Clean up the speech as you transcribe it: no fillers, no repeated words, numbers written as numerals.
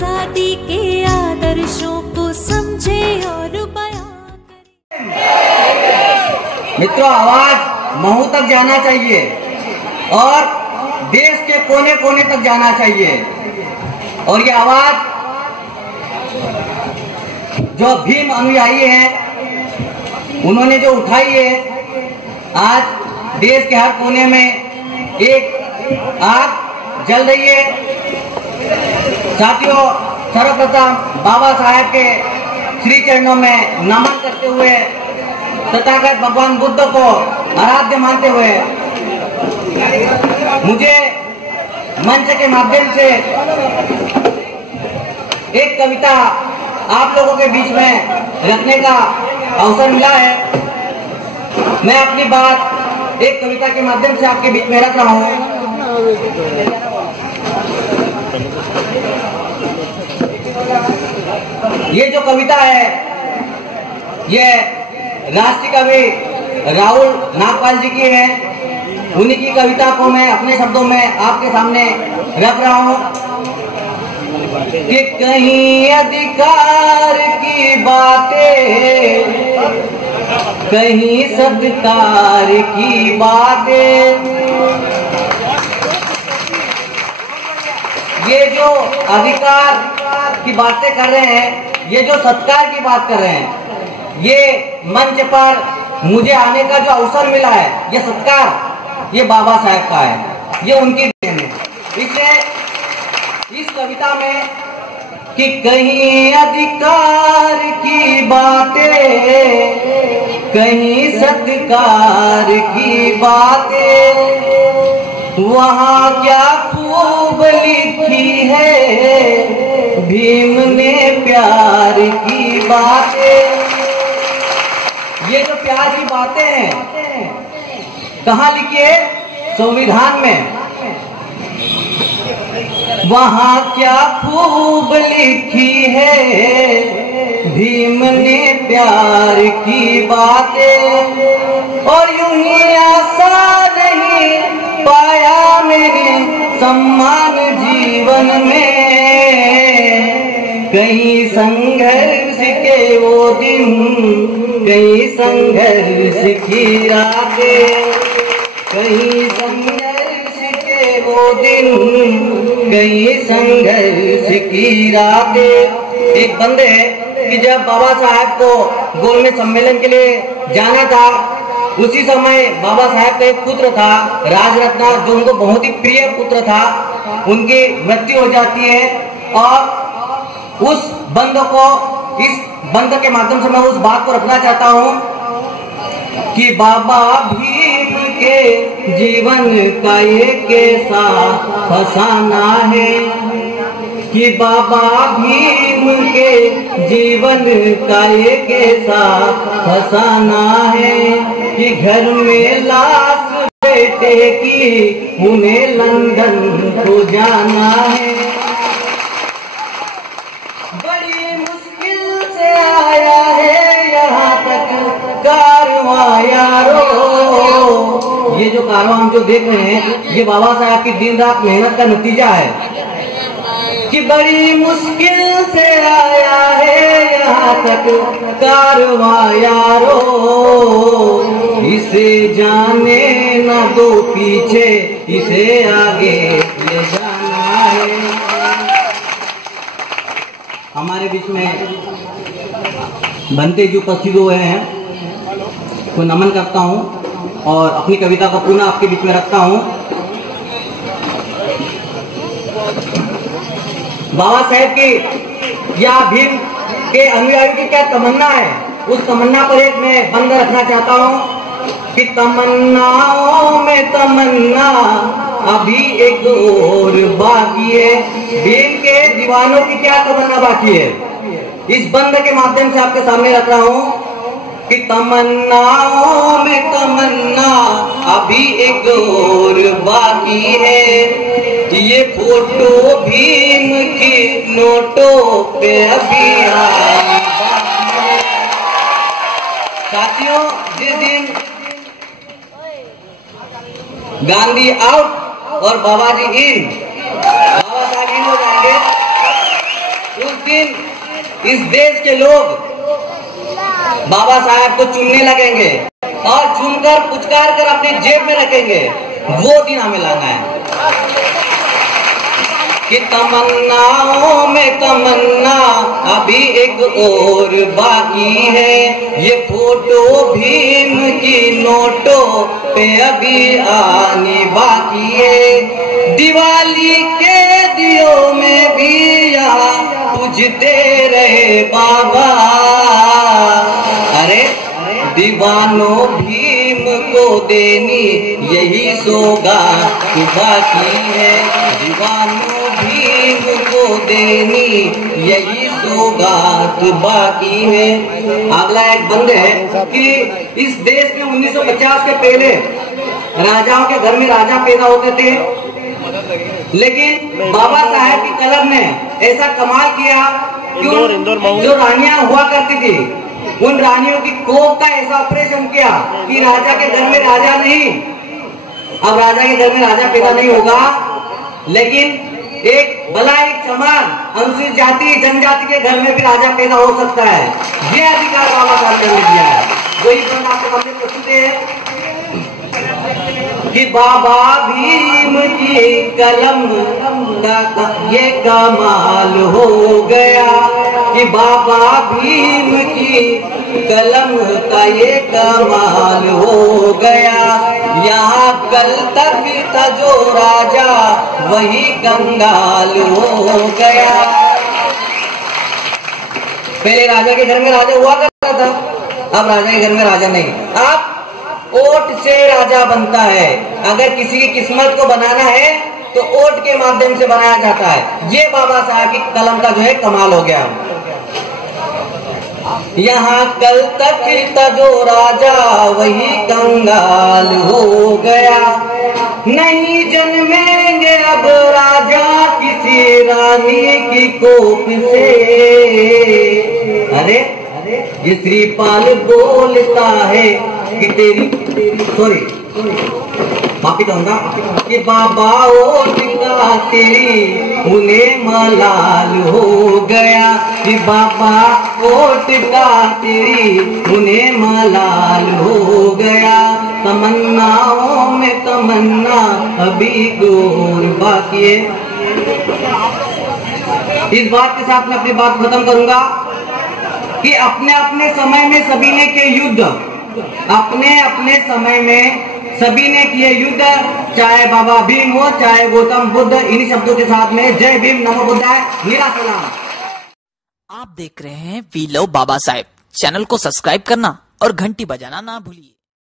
आजादी के आदर्शों को समझे और बयां करे। मित्रों, आवाज महू तक जाना चाहिए और देश के कोने कोने तक जाना चाहिए। और ये आवाज जो भीम अनुयायी हैं उन्होंने जो उठाई है, आज देश के हर कोने में एक आग जल रही है। साथियों, सर्वप्रथम बाबा साहेब के श्री चरणों में नमन करते हुए, तथागत भगवान बुद्ध को आराध्य मानते हुए, मुझे मंच के माध्यम से एक कविता आप लोगों के बीच में रखने का अवसर मिला है। मैं अपनी बात एक कविता के माध्यम से आपके बीच में रख रहा हूं। ये जो कविता है, ये राष्ट्रीय कवि राहुल नागपाल जी की है। उन्हीं की कविता को मैं अपने शब्दों में आपके सामने रख रहा हूं कि कहीं अधिकार की बातें, कहीं सत्कार की बातें। ये जो अधिकार की बातें कर रहे हैं, ये जो सत्कार की बात कर रहे हैं, ये मंच पर मुझे आने का जो अवसर मिला है, ये सत्कार ये बाबा साहेब का है, ये उनकी देन है। इस कविता में कि कहीं अधिकार की बातें, कहीं सत्कार की बातें, वहाँ क्या खूब लिखी है भीम ने प्यार की बातें। ये जो प्यार की बातें हैं, कहाँ लिखी है? संविधान में। वहाँ क्या खूब लिखी है भीम ने प्यार की बातें। और यूं ही आशा नहीं पाया मैंने सम्मान जीवन में, कहीं संघर्ष के वो दिन, कहीं संघर्ष की रातें, कहीं संघर्ष के वो दिन, कहीं संघर्ष की रातें। एक बंदे कि जब बाबा साहब को गोलमेज सम्मेलन के लिए जाना था, उसी समय बाबा साहब का एक पुत्र था राजरत्ना, जो उनको बहुत ही प्रिय पुत्र था, उनकी मृत्यु हो जाती है। और उस बंद को, इस बंद के माध्यम से मैं उस बात को रखना चाहता हूँ कि बाबा भीम के जीवन का ये कैसा फसाना है, कि बाबा भीम के जीवन का ये कैसा फसाना है, कि घर में लाश बेटे की उन्हें लंदन को जाना है। बड़ी मुश्किल से आया है यहाँ तक कारवां यारो। ये जो कारवां हम जो देख रहे हैं, ये बाबा साहब की दिन रात मेहनत का नतीजा है कि बड़ी मुश्किल से आया है यहाँ तक कारवां यारो। इसे जाने न दो पीछे, इसे आगे ले जाना है। हमारे बीच में बनते जी उपस्थित हुए हैं, को नमन करता हूँ और अपनी कविता को पुनः आपके बीच में रखता हूँ। बाबा साहेब की या भीम के अनुयायी की क्या तमन्ना है, उस तमन्ना पर एक मैं बंद रखना चाहता हूँ कि तमन्नाओं में तमन्ना अभी एक और बाकी है। भीम के दीवानों की क्या तमन्ना बाकी है, इस बंद के माध्यम से आपके सामने रख रहा हूँ कि तमन्नाओं में तमन्ना अभी एक और बाकी है। ये फोटो भीम की नोटों पे अभी आई। साथियों, जिस दिन गांधी आउट और बाबा जी इन, बाबा साहब इन हो जाएंगे, दिन इस देश के लोग बाबा साहब को चुनने लगेंगे और चुनकर पुचकार कर अपने जेब में रखेंगे। वो दिन हमें लाना है कि तमन्नाओं में तमन्ना अभी एक और बाकी है, ये फोटो भीम की नोटों पे अभी आनी बाकी है। दिवाली के दियों में भी यहाँ पूजते रहे बाबा, अरे दीवानों भीम को देनी यही सौगात बाकी है, दीवानों भीम को देनी यही सौगात बाकी है। अगला एक बंद है कि इस देश में 1950 के पहले राजाओं के घर में राजा पैदा होते थे, लेकिन बाबा साहेब की कलम ने ऐसा कमाल किया कि जो रानियां हुआ करती थी उन रानियों की कोख का ऐसा ऑपरेशन किया कि राजा के घर में राजा नहीं, अब राजा के घर में राजा पैदा नहीं होगा, लेकिन एक भला एक चमार अनुसूचित जाति जनजाति के घर में भी राजा पैदा हो सकता है। ये अधिकार बाबा साहब ने दिया है। वही बात आपके सामने प्रस्तुत है कि बाबा भीम की कलम का ये कमाल हो गया, कि बाबा भीम की कलम का ये कमाल हो गया। यहाँ कल तक था जो राजा वही कंगाल हो गया। पहले राजा के घर में राजा हुआ करता था, अब राजा के घर में राजा नहीं, अब वोट से राजा बनता है। अगर किसी की किस्मत को बनाना है तो वोट के माध्यम से बनाया जाता है। ये बाबा साहब की कलम का जो है कमाल हो गया। यहाँ कल तक था जो राजा वही कंगाल हो गया, नहीं जन्मेंगे अब राजा किसी रानी की कोख से। अरे ये श्रीपाल बोलता है कि तेरी माफी कहूंगा कि बाबा ओ टिका तेरी उन्हें मलाल हो गया, कि बाबा ओ टिका तेरी उन्हें मलाल हो गया। तमन्नाओं में तमन्ना अभी गोर बाकी है। इस बात के साथ मैं अपनी बात खत्म करूंगा कि अपने अपने समय में सभी ने किए युद्ध, अपने अपने समय में सभी ने किए युद्ध, चाहे बाबा भीम हो चाहे गौतम बुद्ध। इन्हीं शब्दों के साथ में जय भीम, नमो बुद्धाय, मेरा सलाम। आप देख रहे हैं we love Baba Saheb. Channel को सब्सक्राइब करना और घंटी बजाना ना भूलिए।